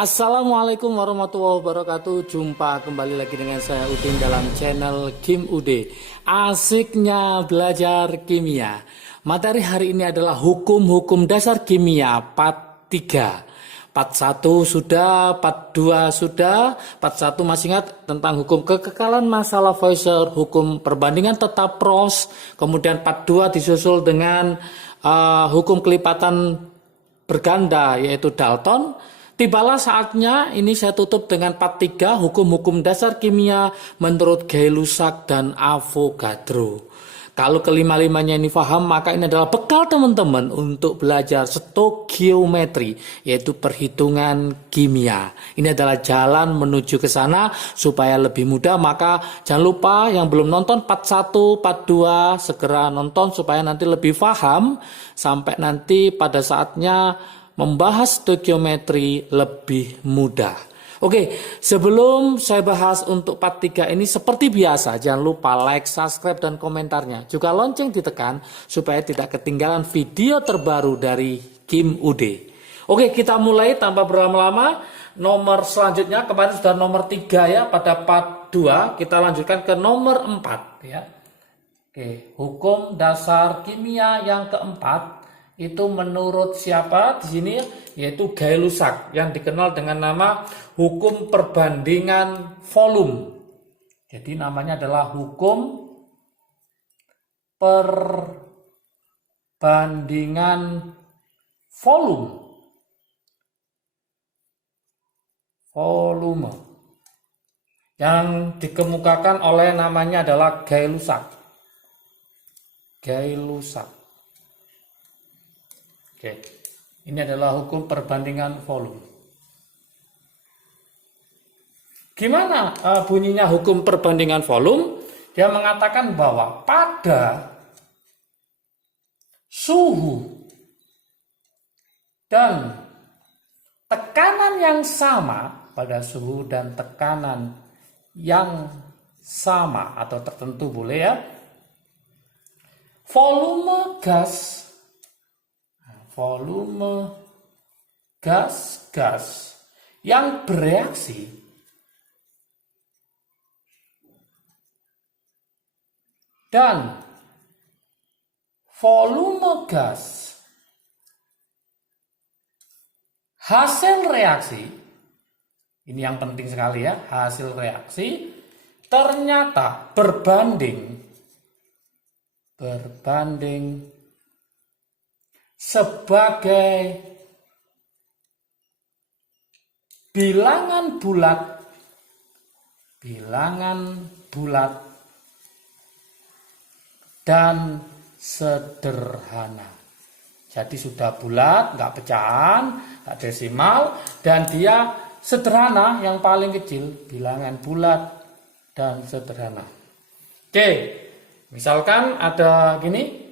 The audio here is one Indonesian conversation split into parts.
Assalamualaikum warahmatullahi wabarakatuh. Jumpa kembali lagi dengan saya Udin dalam channel Kim Ude. Asiknya belajar kimia. Materi hari ini adalah hukum-hukum dasar kimia part 3. Part 1 sudah, part 2 sudah, part 1 masih ingat tentang hukum kekekalan massa Lavoisier, hukum perbandingan tetap Roche, kemudian part 2 disusul dengan hukum kelipatan berganda yaitu Dalton. Tibalah saatnya ini saya tutup dengan part 3 hukum-hukum dasar kimia menurut Gay-Lussac dan Avogadro. Kalau kelima-limanya ini paham, maka ini adalah bekal teman-teman untuk belajar stokiometri, yaitu perhitungan kimia. Ini adalah jalan menuju ke sana supaya lebih mudah. Maka jangan lupa yang belum nonton part 1, part 2 segera nonton supaya nanti lebih paham sampai nanti pada saatnya membahas stokiometri lebih mudah. Oke, sebelum saya bahas untuk part 3 ini seperti biasa, jangan lupa like, subscribe, dan komentarnya. Juga lonceng ditekan supaya tidak ketinggalan video terbaru dari Kim Ude. Oke, kita mulai tanpa berlama-lama. Nomor selanjutnya, kemarin sudah nomor 3 ya, pada part 2. Kita lanjutkan ke nomor 4 ya. Oke, hukum dasar kimia yang keempat. Itu menurut siapa di sini? Yaitu Gay-Lussac yang dikenal dengan nama hukum perbandingan volume. Jadi namanya adalah hukum perbandingan volume. Volume yang dikemukakan oleh namanya adalah Gay-Lussac. Gay-Lussac. Oke, ini adalah hukum perbandingan volume. Gimana bunyinya hukum perbandingan volume? Dia mengatakan bahwa pada suhu dan tekanan yang sama, pada suhu dan tekanan yang sama atau tertentu boleh ya, volume gas yang bereaksi dan volume gas hasil reaksi, ini yang penting sekali ya, hasil reaksi ternyata berbanding sebagai bilangan bulat dan sederhana. Jadi sudah bulat, nggak pecahan, nggak desimal, dan dia sederhana yang paling kecil, bilangan bulat dan sederhana. Oke, misalkan ada gini,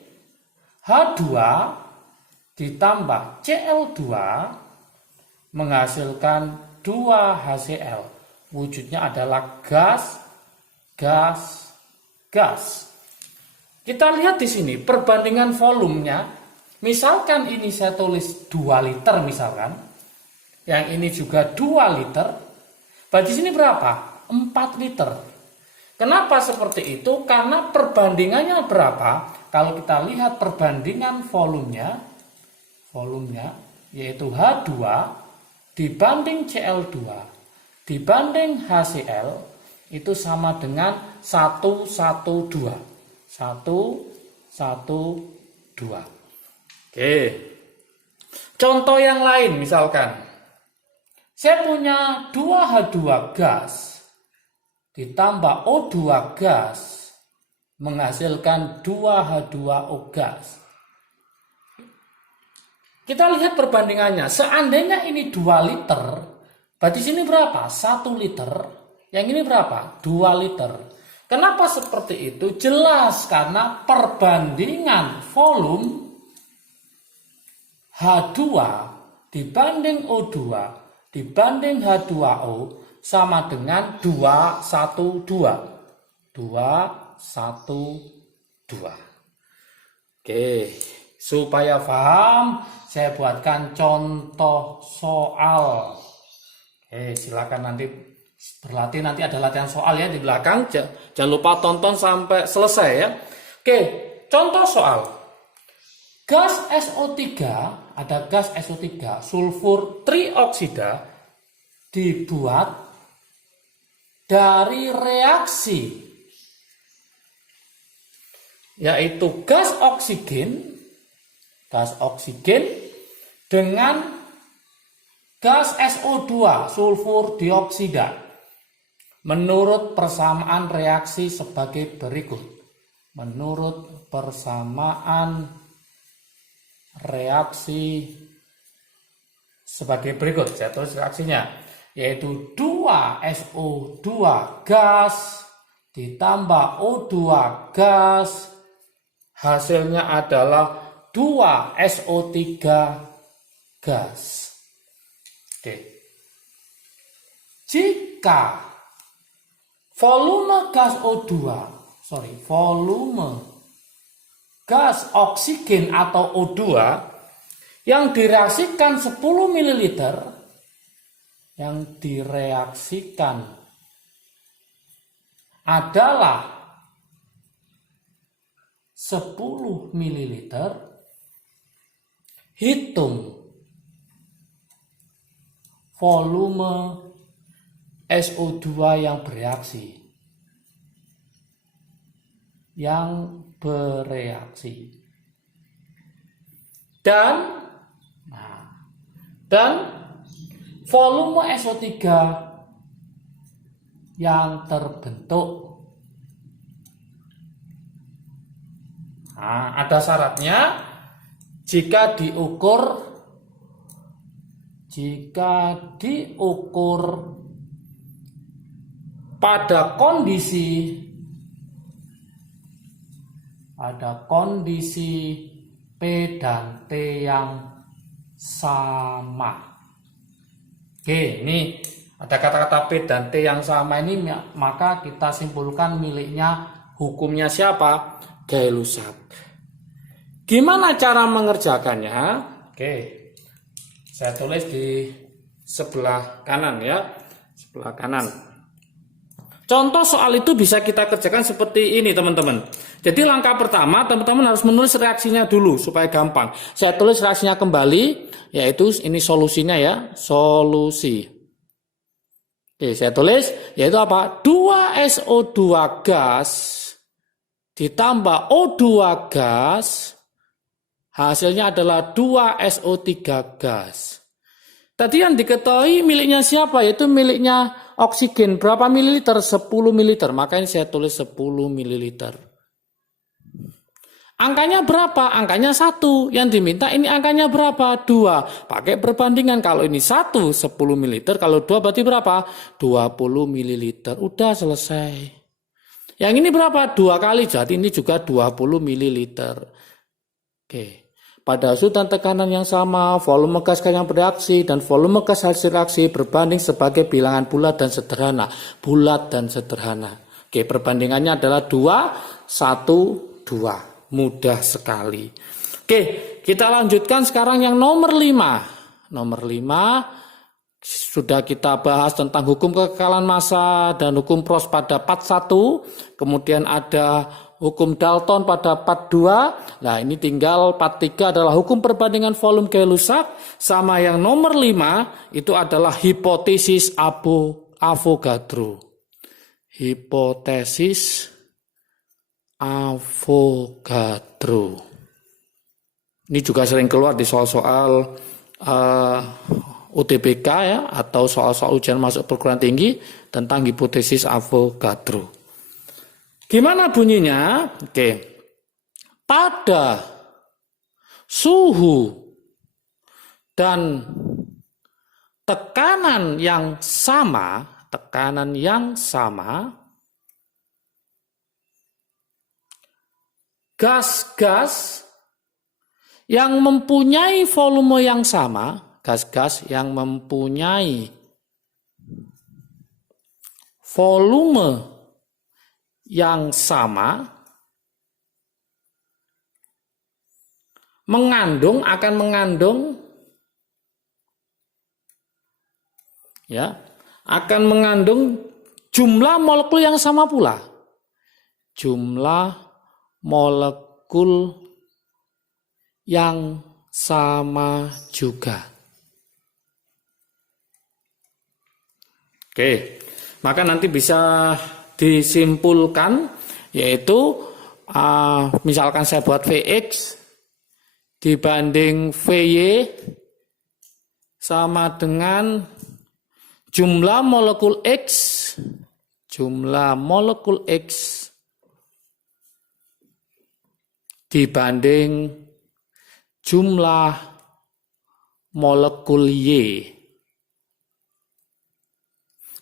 H2 ditambah Cl2 menghasilkan 2HCl. Wujudnya adalah gas. Kita lihat di sini perbandingan volumenya. Misalkan ini saya tulis 2 liter misalkan. Yang ini juga 2 liter. Berarti sini berapa? 4 liter. Kenapa seperti itu? Karena perbandingannya berapa? Kalau kita lihat perbandingan volumenya yaitu H2 dibanding Cl2 dibanding HCl itu sama dengan 112. Oke. Contoh yang lain misalkan. Saya punya 2H2 gas ditambah O2 gas menghasilkan 2H2O gas. Kita lihat perbandingannya. Seandainya ini 2 liter, berarti sini berapa? 1 liter. Yang ini berapa? 2 liter. Kenapa seperti itu? Jelas karena perbandingan volume H2 dibanding O2 dibanding H2O sama dengan 212. 212. Oke, supaya paham, saya buatkan contoh soal. Silakan nanti berlatih, nanti ada latihan soal ya di belakang. Jangan lupa tonton sampai selesai ya. Oke, contoh soal. Gas SO3, ada gas SO3, sulfur trioksida dibuat dari reaksi yaitu gas oksigen dengan gas SO2, sulfur dioksida. Menurut persamaan reaksi sebagai berikut. Menurut persamaan reaksi sebagai berikut. Saya tulis reaksinya, yaitu 2SO2 gas ditambah O2 gas, hasilnya adalah 2SO3 gas. Oke. Jika volume gas oksigen atau O2 yang direaksikan 10 ml adalah 10 ml, hitung volume SO2 yang bereaksi. Dan volume SO3 yang terbentuk. Ada syaratnya, jika diukur pada kondisi P dan T yang sama. Oke, ini ada kata-kata P dan T yang sama ini, maka kita simpulkan miliknya hukumnya siapa? Gay-Lussac. Gimana cara mengerjakannya? Oke, saya tulis di sebelah kanan ya, sebelah kanan. Contoh soal itu bisa kita kerjakan seperti ini teman-teman. Jadi langkah pertama teman-teman harus menulis reaksinya dulu supaya gampang. Saya tulis reaksinya kembali, yaitu ini solusinya ya, solusi. Oke, saya tulis yaitu apa? 2SO2 gas ditambah O2 gas, hasilnya adalah 2SO3 gas. Tadi yang diketahui miliknya siapa? Yaitu miliknya oksigen. Berapa mililiter? 10 mililiter. Makanya saya tulis 10 mililiter. Angkanya berapa? Angkanya 1. Yang diminta ini angkanya berapa? 2. Pakai perbandingan. Kalau ini 1, 10 mililiter. Kalau 2 berarti berapa? 20 mililiter. Udah selesai. Yang ini berapa? 2 kali. Jadi ini juga 20 mililiter. Oke. Pada suhu dan tekanan yang sama, volume gas yang bereaksi dan volume gas hasil reaksi berbanding sebagai bilangan bulat dan sederhana. Bulat dan sederhana. Oke, perbandingannya adalah 2, 1, 2. Mudah sekali. Oke, kita lanjutkan sekarang yang nomor 5. Nomor 5, sudah kita bahas tentang hukum kekekalan massa dan hukum Prost pada part 1. Kemudian ada hukum Dalton pada part 2. Nah, ini tinggal part 3 adalah hukum perbandingan volume Gay-Lussac. Sama yang nomor 5 itu adalah hipotesis Avogadro. Hipotesis Avogadro. Ini juga sering keluar di soal-soal UTBK ya, atau soal-soal ujian masuk perguruan tinggi tentang hipotesis Avogadro. Gimana bunyinya? Oke. Pada suhu dan tekanan yang sama, gas-gas yang mempunyai volume yang sama, gas-gas yang mempunyai volume yang sama akan mengandung ya, akan mengandung jumlah molekul yang sama pula. Jumlah molekul yang sama juga. Oke, maka nanti bisa disimpulkan, yaitu misalkan saya buat Vx dibanding Vy sama dengan jumlah molekul X dibanding jumlah molekul Y.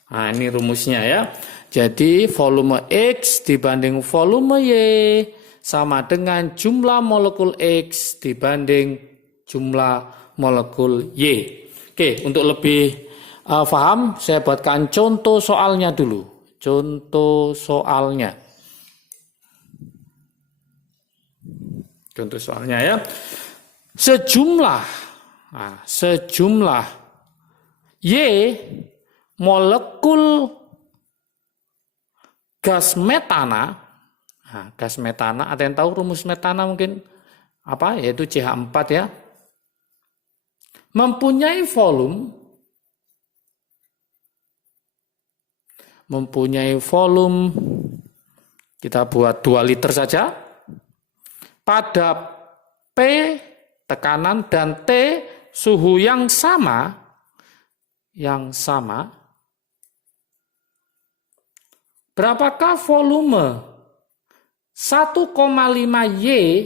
Nah, ini rumusnya ya. Jadi volume X dibanding volume Y sama dengan jumlah molekul X dibanding jumlah molekul Y. Oke, untuk lebih paham, saya buatkan contoh soalnya dulu. Contoh soalnya ya. Sejumlah Y molekul gas metana. Nah, gas metana, ada yang tahu rumus metana mungkin apa? Yaitu CH4 ya. Mempunyai volume kita buat 2 liter saja. Pada P tekanan dan T suhu yang sama. Berapakah volume 1,5 Y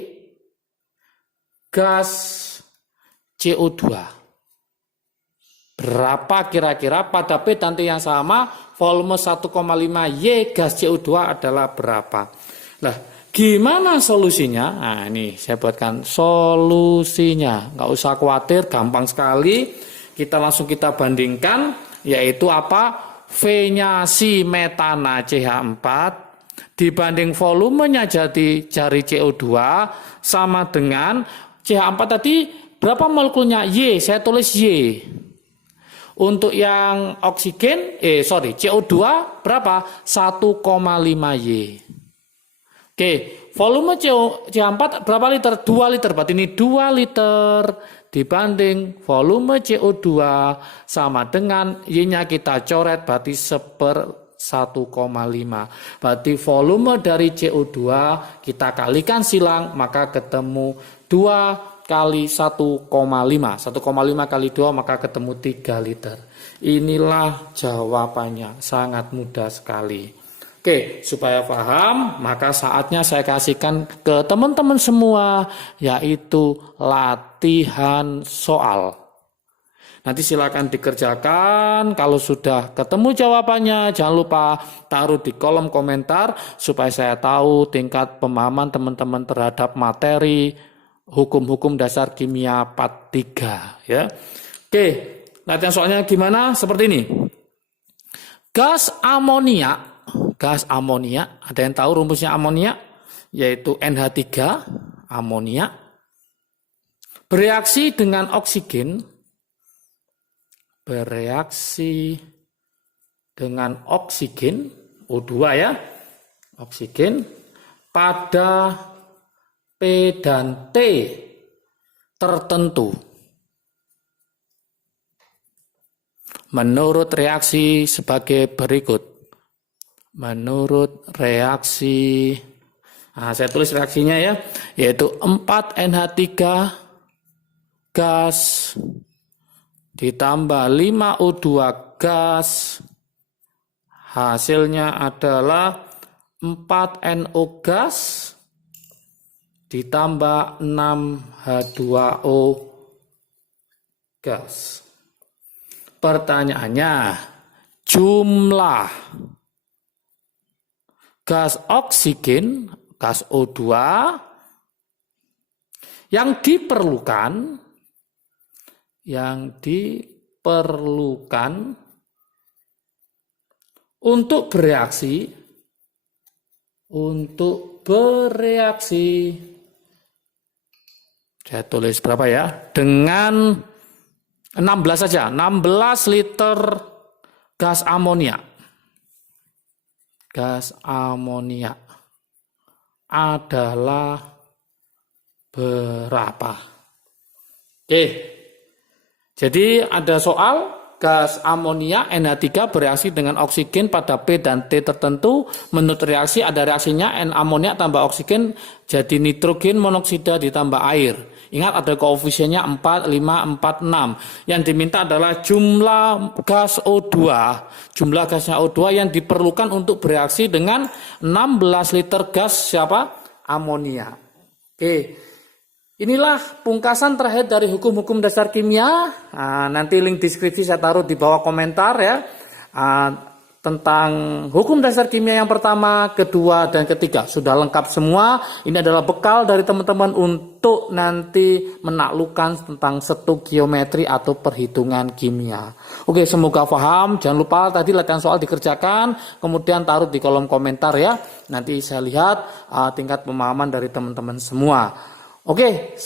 gas CO2? Berapa kira-kira pada P dan T yang sama volume 1,5 Y gas CO2 adalah berapa? Nah, gimana solusinya? Nah, ini saya buatkan solusinya. Nggak usah khawatir, gampang sekali. Kita bandingkan, yaitu apa? V-nya si metana CH4 dibanding volumenya jari CO2 sama dengan CH4 tadi berapa molekulnya? Y, saya tulis Y. Untuk yang oksigen, CO2 berapa? 1,5 Y. Oke, volume CH4 berapa liter? 2 liter, berarti ini 2 liter dibanding volume CO2 sama dengan Y-nya kita coret, berarti 1/1,5. Berarti volume dari CO2 kita kalikan silang, maka ketemu 2 kali 1,5. 1,5 kali 2 maka ketemu 3 liter. Inilah jawabannya, sangat mudah sekali. Oke, supaya paham, maka saatnya saya kasihkan ke teman-teman semua, yaitu latihan soal. Nanti silakan dikerjakan, kalau sudah ketemu jawabannya, jangan lupa taruh di kolom komentar, supaya saya tahu tingkat pemahaman teman-teman terhadap materi hukum-hukum dasar kimia part 3. Ya. Oke, latihan soalnya gimana? Seperti ini. Gas amonia, ada yang tahu rumusnya amonia? Yaitu NH3, amonia. Bereaksi dengan oksigen. O2 ya. Oksigen pada P dan T tertentu. Menurut reaksi sebagai berikut. Saya tulis reaksinya ya, yaitu 4NH3 gas ditambah 5O2 gas, hasilnya adalah 4NO gas ditambah 6H2O gas. Pertanyaannya, jumlah gas oksigen, gas O2 yang diperlukan untuk bereaksi saya tulis berapa ya, dengan 16 saja, 16 liter gas amoniak. Gas amoniak adalah berapa? Oke. Jadi ada soal gas amonia NH3 bereaksi dengan oksigen pada P dan T tertentu. Menurut reaksi ada reaksinya N amoniak tambah oksigen jadi nitrogen monoksida ditambah air. Ingat ada koefisiennya 4, 5, 4, 6. Yang diminta adalah jumlah gas O2. Jumlah gasnya O2 yang diperlukan untuk bereaksi dengan 16 liter gas siapa? Amonia. Oke. Inilah pungkasan terakhir dari hukum-hukum dasar kimia. Nanti link deskripsi saya taruh di bawah komentar ya. Tentang hukum dasar kimia yang pertama, kedua, dan ketiga. Sudah lengkap semua. Ini adalah bekal dari teman-teman untuk nanti menaklukkan tentang stoikiometri atau perhitungan kimia. Oke, semoga paham. Jangan lupa tadi latihan soal dikerjakan. Kemudian taruh di kolom komentar ya. Nanti saya lihat tingkat pemahaman dari teman-teman semua. Oke,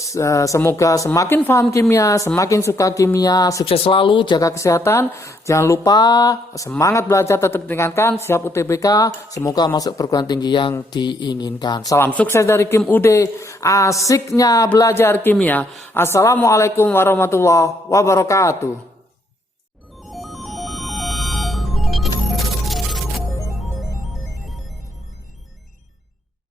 semoga semakin paham kimia, semakin suka kimia, sukses selalu, jaga kesehatan. Jangan lupa semangat belajar tetap ditingkatkan, siap UTBK, semoga masuk perguruan tinggi yang diinginkan. Salam sukses dari Kim UD, asiknya belajar kimia. Assalamualaikum warahmatullahi wabarakatuh.